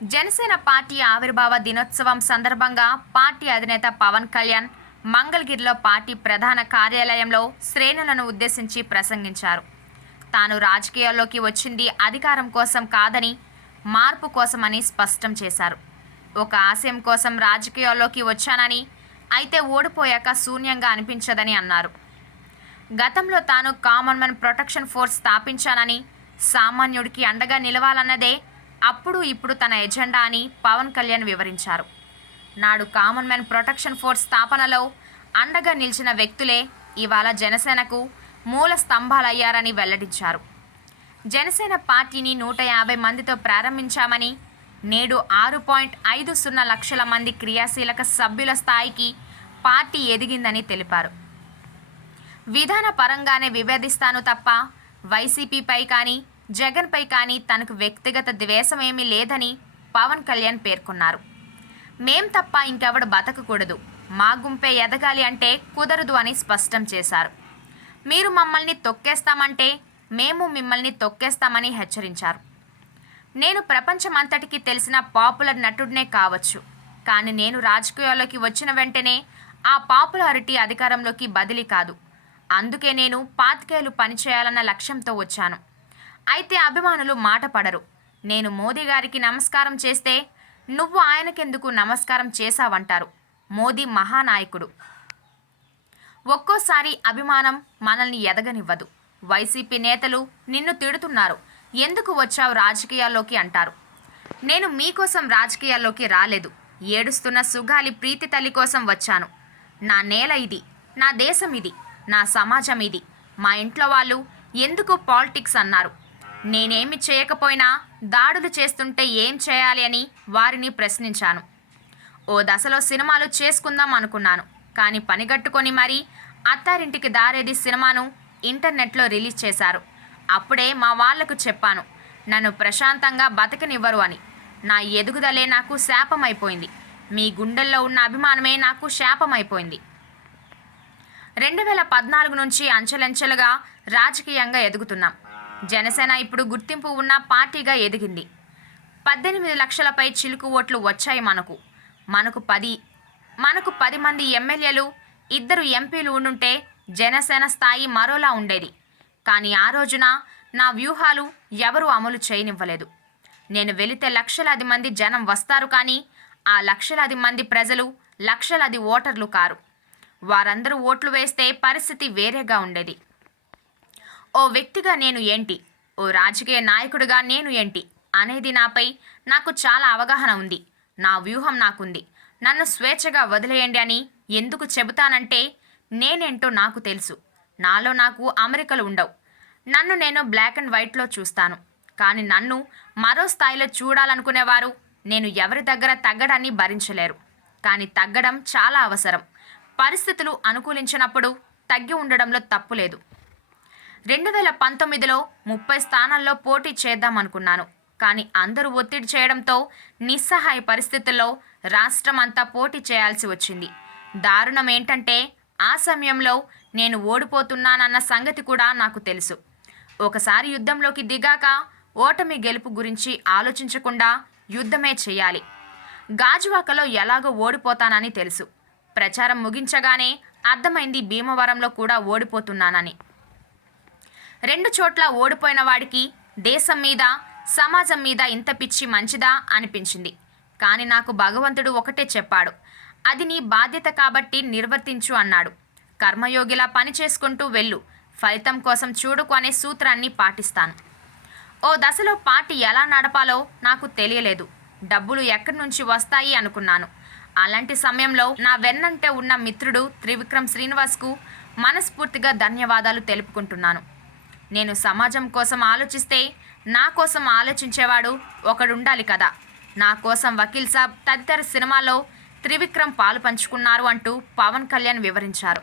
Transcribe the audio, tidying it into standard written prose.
Janasena party ఆవిర్భావ దినోత్సవం సందర్భంగా పార్టీ అధినేత పవన్ కళ్యాణ్ మంగళగిరిలో పార్టీ ప్రధాన కార్యాలయంలో శ్రేణులను ఉద్దేశించి ప్రసంగించారు. తాను రాజకీయాల్లోకి వచ్చింది అధికారం కోసం కాదని, మార్పు కోసమని స్పష్టం చేశారు. ఒక ఆశయం కోసం రాజకీయాల్లోకి వచ్చానని, అయితే ఓడిపోయాక శూన్యంగా అనిపించదని అన్నారు. గతంలో తాను కామన్మెన్ ప్రొటెక్షన్ ఫోర్స్ స్థాపించానని, సామాన్యుడికి అండగా నిలవాలన్నదే అప్పుడు ఇప్పుడు తన ఎజెండా అని పవన్ కళ్యాణ్ వివరించారు. నాడు కామన్మెన్ ప్రొటెక్షన్ ఫోర్స్ స్థాపనలో అండగా నిలిచిన వ్యక్తులే ఇవాళ జనసేనకు మూల స్తంభాలయ్యారని వెల్లడించారు. జనసేన పార్టీని 150 మందితో ప్రారంభించామని, నేడు 6.50 లక్షల మంది క్రియాశీలక సభ్యుల స్థాయికి పార్టీ ఎదిగిందని తెలిపారు. విధాన పరంగానే విభేదిస్తాను తప్ప వైసీపీపై కానీ, జగన్పై కానీ తనకు వ్యక్తిగత ద్వేషమేమీ లేదని పవన్ కళ్యాణ్ పేర్కొన్నారు. మేం తప్ప ఇంకెవడు బతకకూడదు, మా గుంపే ఎదగాలి అంటే కుదరదు అని స్పష్టం చేశారు. మీరు మమ్మల్ని తొక్కేస్తామంటే మేము మిమ్మల్ని తొక్కేస్తామని హెచ్చరించారు. నేను ప్రపంచమంతటికి తెలిసిన పాపులర్ నటుడినే కావచ్చు, కానీ నేను రాజకీయాల్లోకి వచ్చిన వెంటనే ఆ పాపులారిటీ అధికారంలోకి బదిలీ కాదు. అందుకే నేను 25 ఏళ్లు పనిచేయాలన్న లక్ష్యంతో వచ్చాను. అయితే అభిమానులు మాట పడరు. నేను మోదీ గారికి నమస్కారం చేస్తే నువ్వు ఆయనకెందుకు నమస్కారం చేశావంటారు. మోదీ మహానాయకుడు. ఒక్కోసారి అభిమానం మనల్ని ఎదగనివ్వదు. వైసీపీ నేతలు నిన్ను తిడుతున్నారు, ఎందుకు వచ్చావు రాజకీయాల్లోకి అంటారు. నేను మీకోసం రాజకీయాల్లోకి రాలేదు. ఏడుస్తున్న సుగాలి ప్రీతి తల్లి కోసం వచ్చాను. నా నేల ఇది, నా దేశం ఇది, నా సమాజం ఇది. మా ఇంట్లో వాళ్ళు ఎందుకు పాలిటిక్స్ అన్నారు. నేనేమి చేయకపోయినా దాడులు చేస్తుంటే ఏం చేయాలి అని వారిని ప్రశ్నించాను. ఓ దశలో సినిమాలు చేసుకుందాం అనుకున్నాను, కానీ పనిగట్టుకొని మరీ అత్తారింటికి దారేది సినిమాను ఇంటర్నెట్లో రిలీజ్ చేశారు. అప్పుడే మా వాళ్లకు చెప్పాను, నన్ను ప్రశాంతంగా బతకనివ్వరు అని. నా ఎదుగుదలే నాకు శాపమైపోయింది. మీ గుండెల్లో ఉన్న అభిమానమే నాకు శాపమైపోయింది. 2014 నుంచి అంచెలంచెలుగా రాజకీయంగా ఎదుగుతున్నాం. జనసేన ఇప్పుడు గుర్తింపు ఉన్న పార్టీగా ఎదిగింది. 18 లక్షలపై చిలుకు ఓట్లు వచ్చాయి. మనకు 10 మంది ఎమ్మెల్యేలు, 2 ఎంపీలు ఉండుంటే జనసేన స్థాయి మరోలా ఉండేది. కానీ ఆ రోజున నా వ్యూహాలు ఎవరూ అమలు చేయనివ్వలేదు. నేను వెళితే లక్షలాది మంది జనం వస్తారు, కానీ ఆ లక్షలాది మంది ప్రజలు లక్షలాది ఓటర్లు కారు. వారందరూ ఓట్లు వేస్తే పరిస్థితి వేరేగా ఉండేది. ఓ వ్యక్తిగా నేను ఏంటి, ఓ రాజకీయ నాయకుడిగా నేను ఏంటి అనేది నాపై నాకు చాలా అవగాహన ఉంది. నా వ్యూహం నాకుంది. నన్ను స్వేచ్ఛగా వదిలేయండి అని ఎందుకు చెబుతానంటే నేనేంటో నాకు తెలుసు. నాలో నాకు అమరికలు ఉండవు. నన్ను నేను బ్లాక్ అండ్ వైట్లో చూస్తాను. కానీ నన్ను మరో స్థాయిలో చూడాలనుకునేవారు నేను ఎవరి దగ్గర తగ్గడాన్ని భరించలేరు. కానీ తగ్గడం చాలా అవసరం. పరిస్థితులు అనుకూలించినప్పుడు తగ్గి ఉండడంలో తప్పు లేదు. 2019లో 30 స్థానాల్లో పోటీ చేద్దామనుకున్నాను, కానీ అందరూ ఒత్తిడి చేయడంతో నిస్సహాయ పరిస్థితుల్లో రాష్ట్రం అంతా పోటీ చేయాల్సి వచ్చింది. దారుణం ఏంటంటే ఆ సమయంలో నేను ఓడిపోతున్నానన్న సంగతి కూడా నాకు తెలుసు. ఒకసారి యుద్ధంలోకి దిగాక ఓటమి గెలుపు గురించి ఆలోచించకుండా యుద్ధమే చేయాలి. గాజువాకలో ఎలాగో ఓడిపోతానని తెలుసు. ప్రచారం ముగించగానే అర్థమైంది భీమవరంలో కూడా ఓడిపోతున్నానని. 2 చోట్ల ఓడిపోయిన వాడికి దేశం మీద, సమాజం మీద ఇంత పిచ్చి మంచిదా అనిపించింది. కానీ నాకు భగవంతుడు ఒకటే చెప్పాడు, అది నీ బాధ్యత కాబట్టి నిర్వర్తించు అన్నాడు. కర్మయోగిలా పని చేసుకుంటూ వెళ్ళు, ఫలితం కోసం చూడుకు అనే సూత్రాన్ని పాటిస్తాను. ఓ దశలో పార్టీ ఎలా నడపాలో నాకు తెలియలేదు. డబ్బులు ఎక్కడి నుంచి వస్తాయి అనుకున్నాను. అలాంటి సమయంలో నా వెన్నంటే ఉన్న మిత్రుడు త్రివిక్రమ్ శ్రీనివాస్కు మనస్ఫూర్తిగా ధన్యవాదాలు తెలుపుకుంటున్నాను. నేను సమాజం కోసం ఆలోచిస్తే నా కోసం ఆలోచించేవాడు ఒకడుండాలి కదా. నా కోసం వకీల్ సాబ్ తదితర సినిమాలో త్రివిక్రమ్ పాలు పంచుకున్నారు అంటూ పవన్ కళ్యాణ్ వివరించారు.